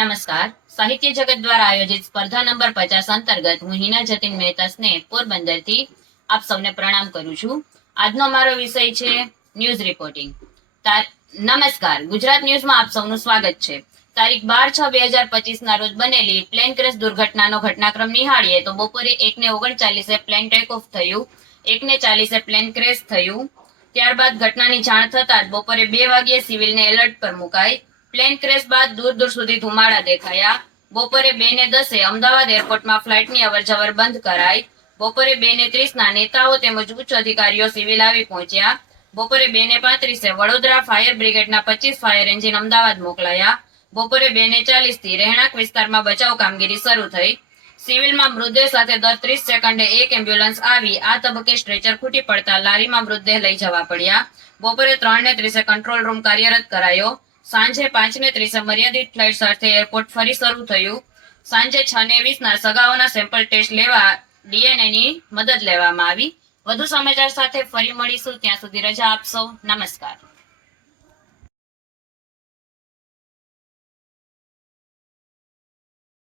નમસ્કાર. સાહિત્ય જગત દ્વારા આયોજિત સ્પર્ધા નંબર 50 અંતર્ગત હું હિના જતીન મહેતા સ્નેહ પોરબંદરથી આપ સૌને પ્રણામ કરું છું. આજનો મારો વિષય છે ન્યૂઝ રિપોર્ટિંગ. નમસ્કાર. ગુજરાત ન્યૂઝમાં આપ સૌનું સ્વાગત છે. તારીખ 12/6/2025 ના રોજ બનેલી પ્લેન ક્રેશ દુર્ઘટનાનો ઘટનાક્રમ નિહાળીએ તો બપોરે 1:39 પ્લેન ટેક ઓફ થયું, 1:40 પ્લેન ક્રેશ થયું. ત્યારબાદ ઘટનાની જાણ થતાં જ બપોરે 2 વાગ્યે સિવિલને એલર્ટ પર મુકાઈ. પ્લેન ક્રેશ બાદ દૂર દૂર સુધી ધુમાડા દેખાયા. બપોરે 2:10 અમદાવાદ એરપોર્ટમાં ફ્લાઇટની અવરજવર બંધ કરાઈ. બપોરે 2:30 ના નેતાઓ તેમજ ઉચ્ચ અધિકારીઓ સિવિલ આવી પહોંચ્યા. બપોરે 2:35 વડોદરા ફાયર બ્રિગેડના 25 ફાયર એન્જિન અમદાવાદ મોકલાયા. બપોરે 2:40 થી રહેણાંક વિસ્તારમાં બચાવ કામગીરી શરૂ થઈ. સિવિલમાં મૃતદેહ સાથે દર 30 સેકન્ડે એક એમ્બ્યુલન્સ આવી. આ તબક્કે સ્ટ્રેચર ખૂટી પડતા લારીમાં મૃતદેહ લઈ જવા પડ્યા. બપોરે 3:30 કંટ્રોલ રૂમ કાર્યરત કરાયો. સાંજે 5:30 મર્યાદિત ફ્લાઇટ સાથે એરપોર્ટ ફરી શરૂ થયું. સાંજે 6:20 ના સગાઓના સેમ્પલ ટેસ્ટ લેવા ડીએનએની મદદ લેવામાં આવી. વધુ સમાચાર સાથે ફરી મળીશું. ત્યાં સુધી રજા આપશો. નમસ્કાર.